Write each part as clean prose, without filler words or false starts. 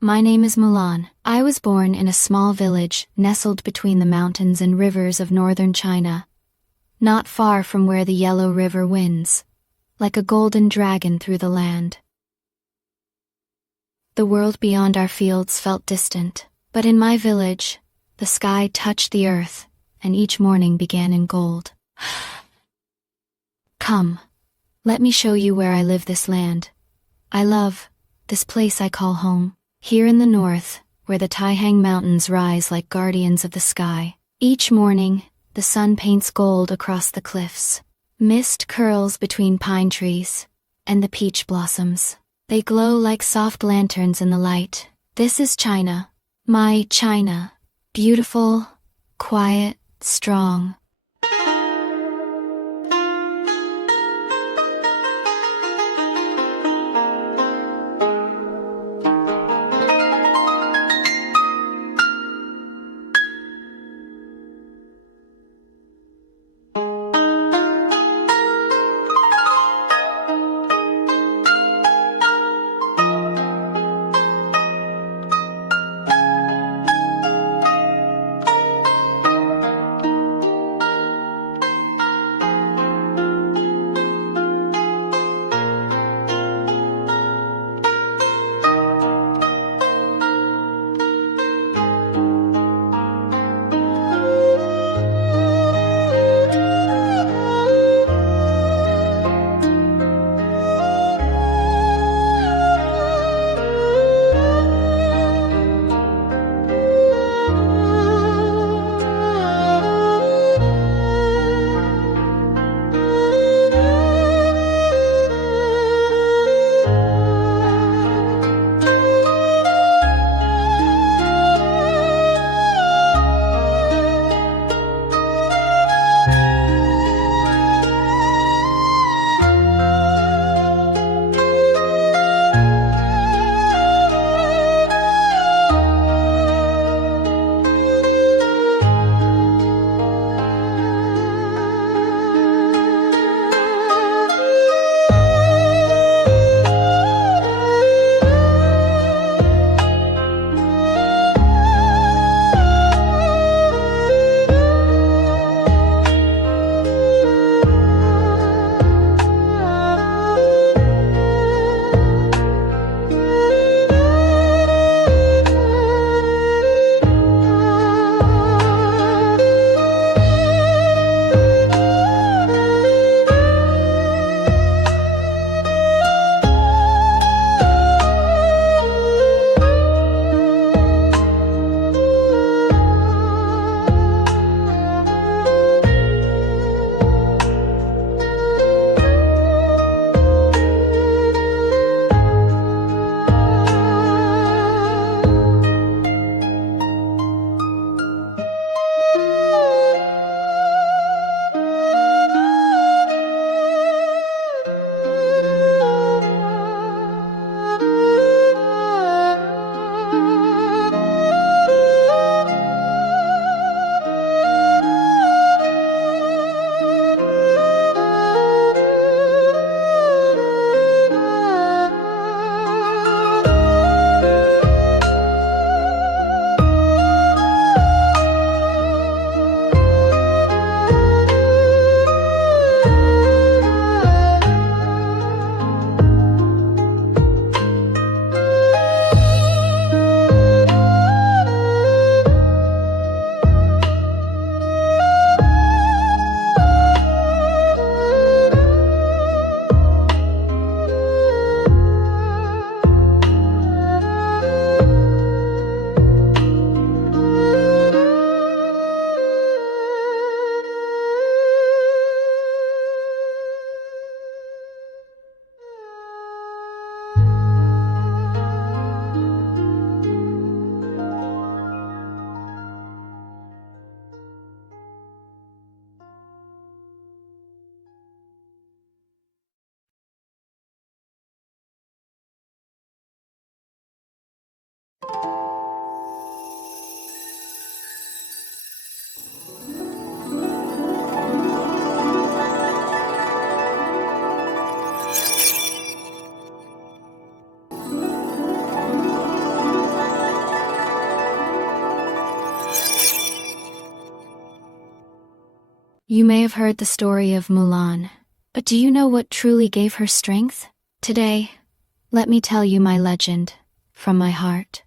My name is Mulan. I was born in a small village nestled between the mountains and rivers of northern China, not far from where the Yellow River winds, like a golden dragon through the land. The world beyond our fields felt distant, but in my village, the sky touched the earth, and each morning began in gold. Come, let me show you where I live, this land I love, this place I call home. Here in the north, where the Taihang Mountains rise like guardians of the sky, each morning, the sun paints gold across the cliffs. Mist curls between pine trees, and the peach blossoms. They glow like soft lanterns in the light. This is China. My China. Beautiful, quiet, strong. You may have heard the story of Mulan, but do you know what truly gave her strength? Today, let me tell you my legend, from my heart.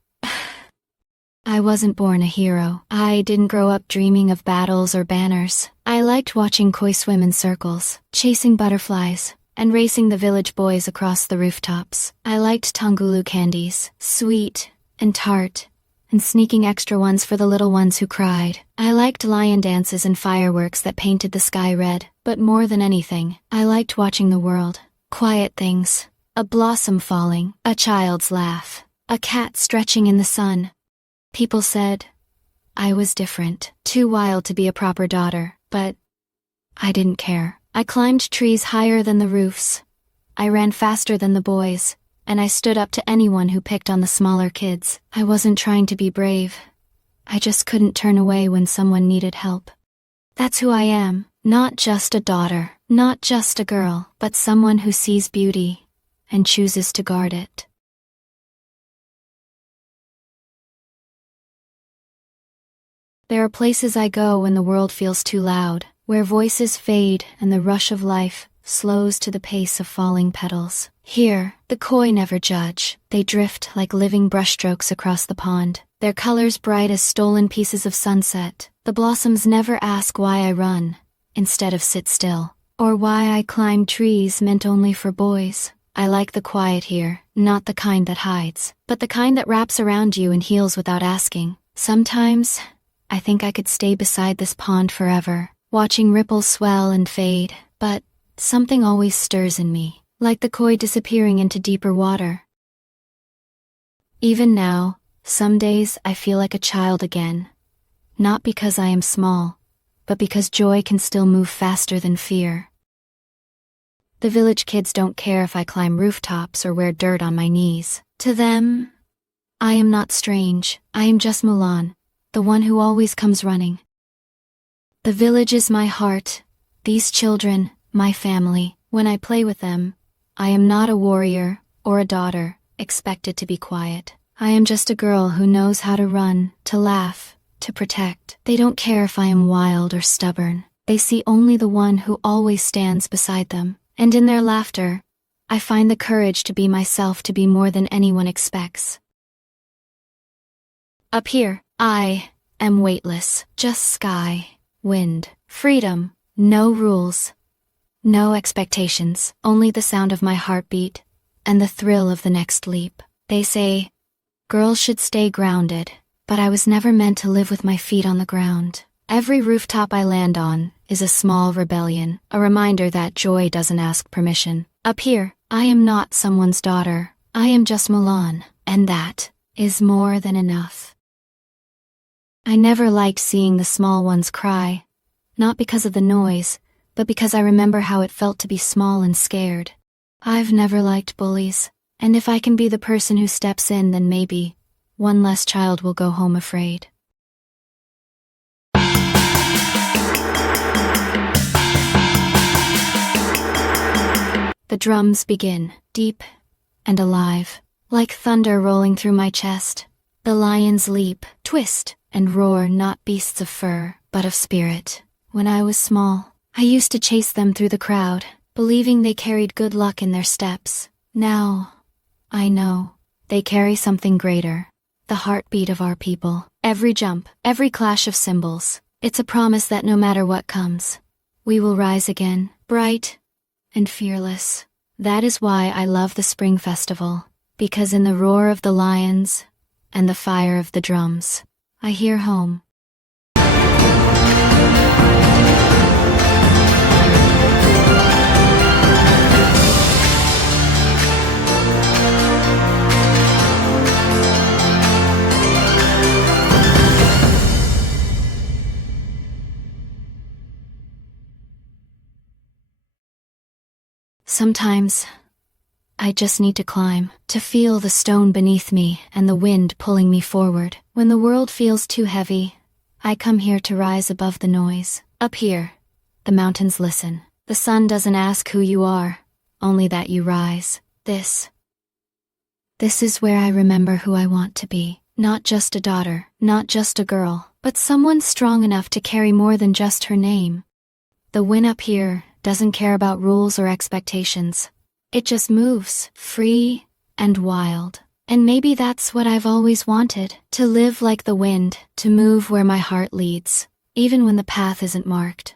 I wasn't born a hero. I didn't grow up dreaming of battles or banners. I liked watching koi swim in circles, chasing butterflies, and racing the village boys across the rooftops. I liked tangulu candies, sweet and tart, and sneaking extra ones for the little ones who cried. I liked lion dances and fireworks that painted the sky red, but more than anything, I liked watching the world. Quiet things, a blossom falling, a child's laugh, a cat stretching in the sun. People said I was different, too wild to be a proper daughter, but I didn't care. I climbed trees higher than the roofs. I ran faster than the boys, and I stood up to anyone who picked on the smaller kids. I wasn't trying to be brave. I just couldn't turn away when someone needed help. That's who I am, not just a daughter, not just a girl, but someone who sees beauty and chooses to guard it. There are places I go when the world feels too loud, where voices fade and the rush of life slows to the pace of falling petals. Here, the koi never judge. They drift like living brushstrokes across the pond, their colors bright as stolen pieces of sunset. The blossoms never ask why I run, instead of sit still, or why I climb trees meant only for boys. I like the quiet here, not the kind that hides, but the kind that wraps around you and heals without asking. Sometimes, I think I could stay beside this pond forever, watching ripples swell and fade, but something always stirs in me, like the koi disappearing into deeper water. Even now, some days I feel like a child again, not because I am small, but because joy can still move faster than fear. The village kids don't care if I climb rooftops or wear dirt on my knees. To them, I am not strange. I am just Mulan, the one who always comes running. The village is my heart, these children, my family. When I play with them, I am not a warrior or a daughter, expected to be quiet. I am just a girl who knows how to run, to laugh, to protect. They don't care if I am wild or stubborn. They see only the one who always stands beside them. And in their laughter, I find the courage to be myself, to be more than anyone expects. Up here, I am weightless, just sky, wind, freedom, no rules, no expectations, only the sound of my heartbeat and the thrill of the next leap. They say, girls should stay grounded, but I was never meant to live with my feet on the ground. Every rooftop I land on is a small rebellion, a reminder that joy doesn't ask permission. Up here, I am not someone's daughter, I am just Mulan, and that is more than enough. I never liked seeing the small ones cry, not because of the noise, but because I remember how it felt to be small and scared. I've never liked bullies, and if I can be the person who steps in, then maybe one less child will go home afraid. The drums begin, deep and alive, like thunder rolling through my chest. The lions leap, twist, and roar, not beasts of fur, but of spirit. When I was small, I used to chase them through the crowd, believing they carried good luck in their steps. Now, I know, they carry something greater, the heartbeat of our people. Every jump, every clash of cymbals, it's a promise that no matter what comes, we will rise again, bright and fearless. That is why I love the Spring Festival, because in the roar of the lions and the fire of the drums, I hear home. Sometimes, I just need to climb, to feel the stone beneath me and the wind pulling me forward. When the world feels too heavy, I come here to rise above the noise. Up here, the mountains listen. The sun doesn't ask who you are, only that you rise. This is where I remember who I want to be. Not just a daughter, not just a girl, but someone strong enough to carry more than just her name. The wind up here doesn't care about rules or expectations. It just moves, free and wild. And maybe that's what I've always wanted, to live like the wind, to move where my heart leads, even when the path isn't marked.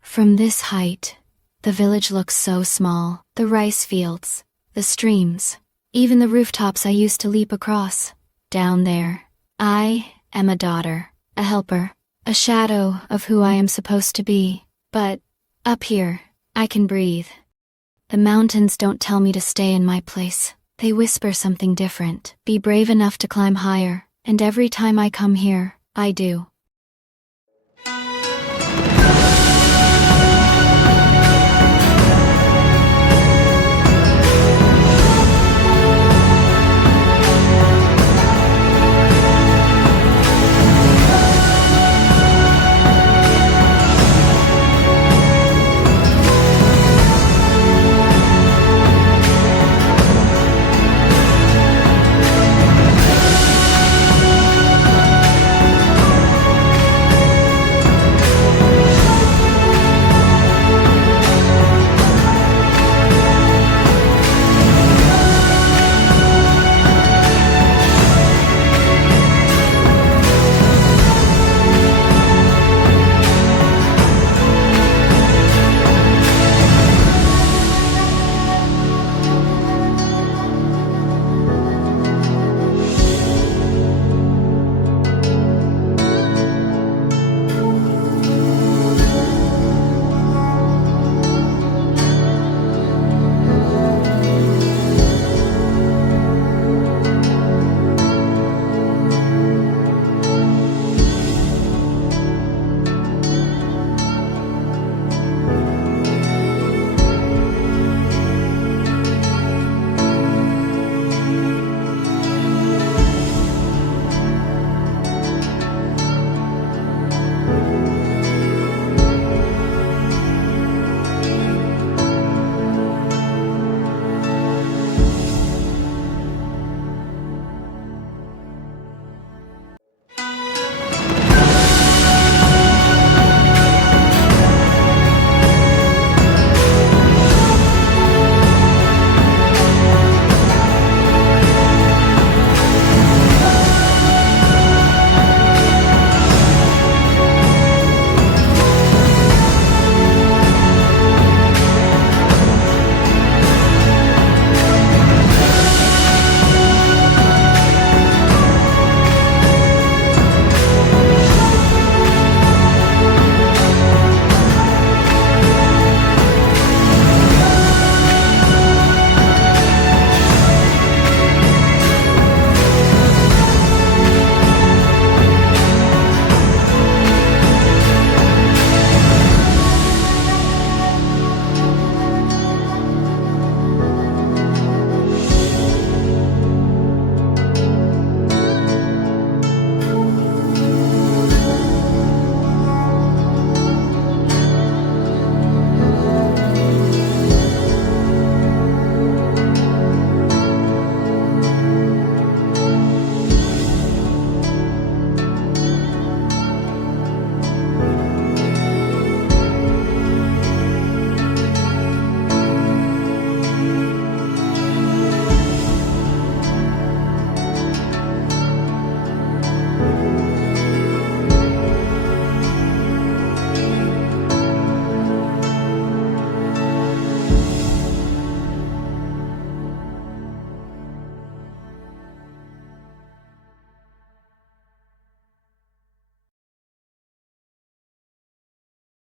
From this height, the village looks so small. The rice fields, the streams, even the rooftops I used to leap across. Down there, I am a daughter, a helper, a shadow of who I am supposed to be. But up here, I can breathe. The mountains don't tell me to stay in my place. They whisper something different. Be brave enough to climb higher, and every time I come here, I do.